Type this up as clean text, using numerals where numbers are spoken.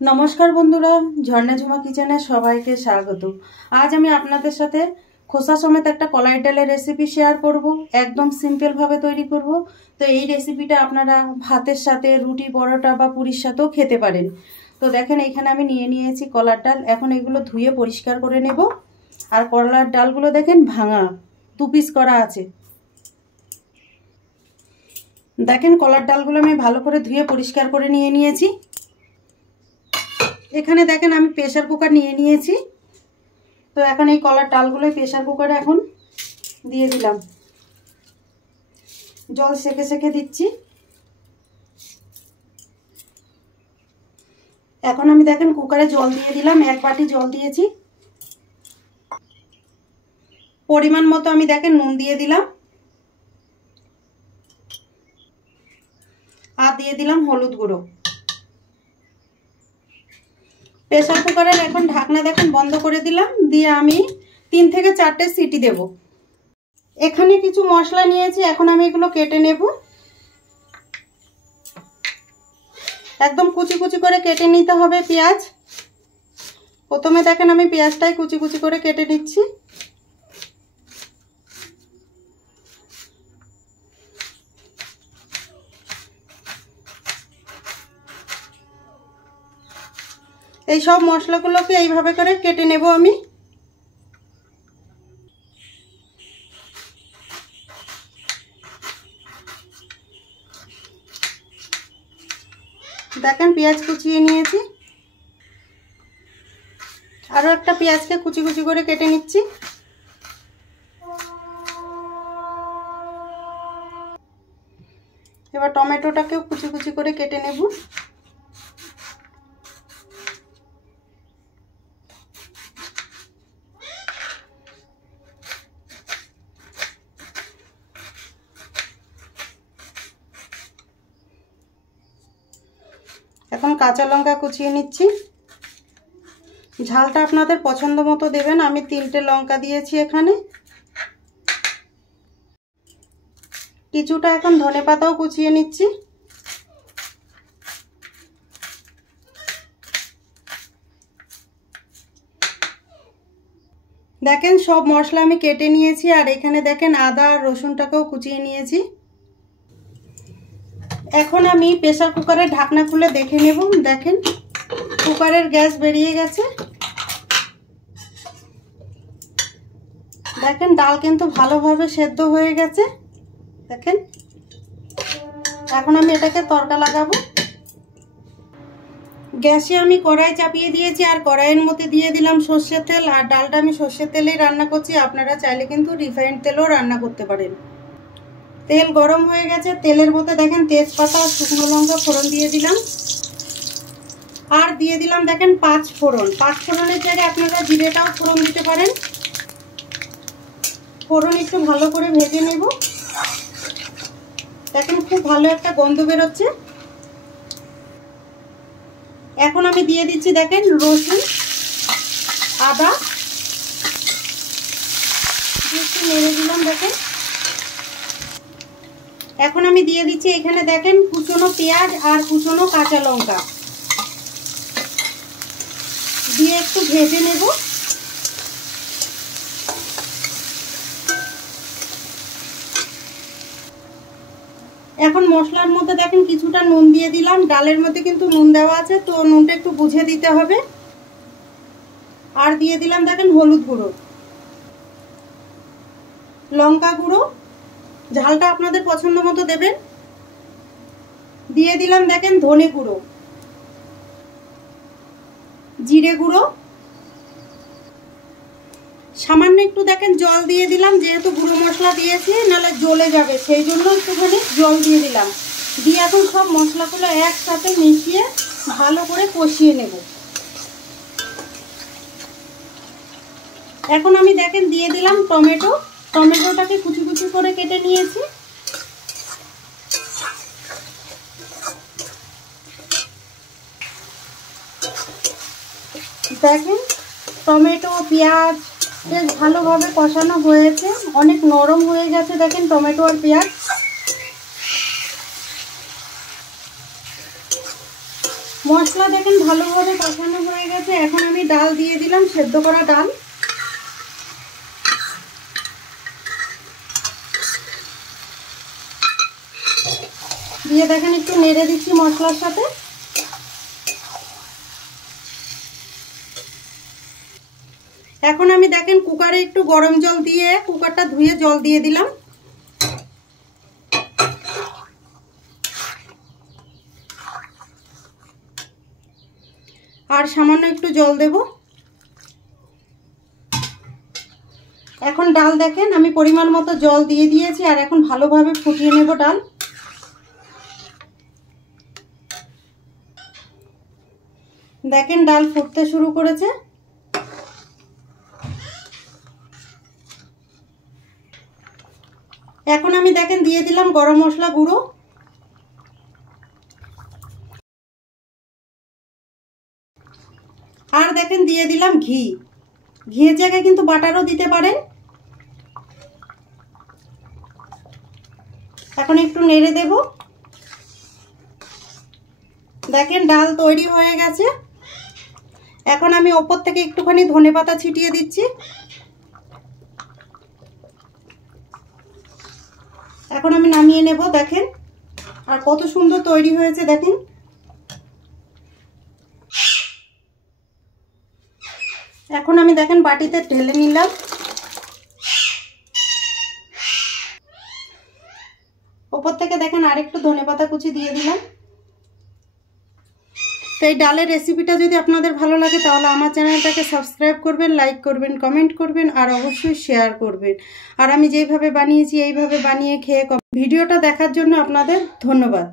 नमस्कार बंधुरा झर्णा झुमा किचेने सबाइके स्वागत। आज आमी आपनादेर साथे खोसा समेत एक कलाई डालेर रेसिपि शेयर करब। एकदम सिम्पल भावे तैरी करब। तो ये रेसिपिटा आपनारा भातेर साथे रुटी परोटा बा पुरिर साथेও खेते पारेन। तो देखें एखाने आमी निये नियेछि कलार डाल। एखन एगुलो धुए परिष्कार करे नेब। और कलार डालगुलो देखें भांगा दु पिस करा आछे। देखें कलार डालगुलो आमी भालो करे धुए परिष्कार करे निये नियेछि। এখানে দেখেন আমি প্রেসার কুকার নিয়ে নিয়েছি। তো এখন এই কলার ডালগুলো প্রেসার কুকারে এখন দিয়ে দিলাম। জল সেকে সেকে দিচ্ছি। এখন আমি দেখেন কুকারে জল দিয়ে দিলাম, এক বাটি জল দিয়েছি। পরিমাণ মতো আমি দেখেন নুন দিয়ে দিলাম আর দিয়ে দিলাম হলুদ গুঁড়ো। प्रेसार कुकारे এখন ঢাকনা দেখেন বন্ধ করে দিলাম, দিয়ে আমি 3 থেকে 4টে সিটি দেব। এখানে কিছু মশলা নিয়েছি, এখন আমি এগুলো কেটে নেব। একদম কুচি কুচি করে কেটে নিতে হবে পেঁয়াজ। প্রথমে দেখেন আমি পেঁয়াজটাই কুচি কুচি করে কেটে নিচ্ছি। এই সব মশলাগুলোকে এইভাবে করে কেটে নেব আমি। দেখেন পেঁয়াজ কুচিয়ে নিয়েছি। আরো একটা পেঁয়াজকে কুচি কুচি করে কেটে নিচ্ছি। এবার টমেটোটাকেও কুচি কুচি করে কেটে নেব। এখন কাঁচা লঙ্কা কুচিয়ে নিচ্ছি। ঝালটা আপনাদের পছন্দ মতো দেবেন। আমি 3টে লঙ্কা দিয়েছি এখানে। কিছুটা এখন ধনেপাতাও কুচিয়ে নিচ্ছি। দেখেন সব মশলা আমি কেটে নিয়েছি। আর এখানে দেখেন আদা আর রসুনটাকেও কুচিয়ে নিয়েছি। এখন আমি প্রেসার কুকারের ঢাকনা খুলে দেখে নেব। দেখেন কুকারের গ্যাস বেরিয়ে গেছে। দেখেন ডাল কিন্তু ভালোভাবে সেদ্ধ হয়ে গেছে। দেখেন এখন আমি এটাকে তড়কা লাগাবো। গ্যাসে আমি কড়াই চাপিয়ে দিয়েছি আর কড়াইয়ের মধ্যে দিয়ে দিলাম সরষের তেল। আর ডালটা আমি সরষের তেলেই রান্না করছি, আপনারা চাইলে কিন্তু রিফাইন্ড তেলও রান্না করতে পারেন। তেল গরম হয়ে গেছে। তেলের মধ্যে দেখেন তেজপাতা আর শুকনো লঙ্কা ফোড়ন দিয়ে দিলাম। আর দিয়ে দিলাম দেখেন 5 ফোড়ন। 5 ফোড়নের জায়গায় আপনারা জিরেটাও ফোড়ন দিতে পারেন। ফোড়ন একটু ভালো করে ভেজে নেব। দেখেন খুব ভালো একটা গন্ধ বেরোচ্ছে। এখন আমি দিয়ে দিচ্ছি দেখেন রসুন আদা একটু নেড়ে দিলাম। দেখেন এখন আমি দিয়ে দিচ্ছি এখানে দেখেন কুচনো পেঁয়াজ আর কুচনো কাঁচা লঙ্কা দিয়ে একটু ভেজে নেব। এখন মশলার মধ্যে দেখেন কিছুটা নুন দিয়ে দিলাম। ডালের মধ্যে কিন্তু নুন দেওয়া আছে, তো নুনটা একটু বুঝে দিতে হবে। আর দিয়ে দিলাম দেখেন হলুদ গুঁড়ো, লঙ্কা গুঁড়ো, ঝালটা আপনাদের পছন্দ মতো দেবেন। দিয়ে দিলাম দেখেন ধনে গুঁড়ো, জিরে গুঁড়ো, সামান্য একটু দেখেন জল দিয়ে দিলাম। যেহেতু গুঁড়ো মশলা দিয়েছি নাহলে জ্বলে যাবে, সেই জন্য একটুখানি জল দিয়ে দিলাম। দিয়ে এখন সব মশলাগুলো একসাথে মিশিয়ে ভালো করে কষিয়ে নেব। এখন আমি দেখেন দিয়ে দিলাম টমেটো। টমেটোটাকে কুচি কুচি করে কেটে নিয়েছি। দেখেন টমেটো পেঁয়াজ বেশ ভালোভাবে কষানো হয়েছে, অনেক নরম হয়ে গেছে দেখেন টমেটো আর পেঁয়াজ। মশলা দেখেন ভালোভাবে কষানো হয়ে গেছে। এখন আমি ডাল দিয়ে দিলাম, সেদ্ধ করা ডাল। দিয়ে দেখেন একটু নেড়ে দিচ্ছি মশলার সাথে। এখন আমি দেখেন কুকারে একটু গরম জল দিয়ে কুকারটা ধুয়ে জল দিয়ে দিলাম। আর সামান্য একটু জল দেব। এখন ডাল দেখেন আমি পরিমাণ মতো জল দিয়ে দিয়েছি, আর এখন ভালোভাবে ফুটিয়ে নেব ডাল। দেখেন ডাল ফুটতে শুরু করেছে। এখন আমি দেখেন দিয়ে দিলাম গরম মশলা গুঁড়ো। আর দেখেন দিয়ে দিলাম ঘি। ঘিয়ের জায়গায় কিন্তু বাটারও দিতে পারেন। এখন একটু নেড়ে দেব। দেখেন ডাল তৈরি হয়ে গেছে। এখন আমি ওপর থেকে একটুখানি ধনেপাতা ছিটিয়ে দিচ্ছি। এখন আমি নামিয়ে নেব। দেখেন আর কত সুন্দর তৈরি হয়েছে দেখেন। এখন আমি দেখেন বাটিতে ঢেলে নিলাম। ওপর থেকে দেখেন আরেকটু ধনেপাতা কুচি দিয়ে দিলাম। তো এই ডালের রেসিপিটা যদি আপনাদের ভালো লাগে তাহলে আমার চ্যানেলটাকে সাবস্ক্রাইব করবেন, লাইক করবেন, কমেন্ট করবেন, আর অবশ্যই শেয়ার করবেন। আর আমি যেইভাবে বানিয়েছি এইভাবে বানিয়ে খেয়ে ভিডিওটা দেখার জন্য আপনাদের ধন্যবাদ।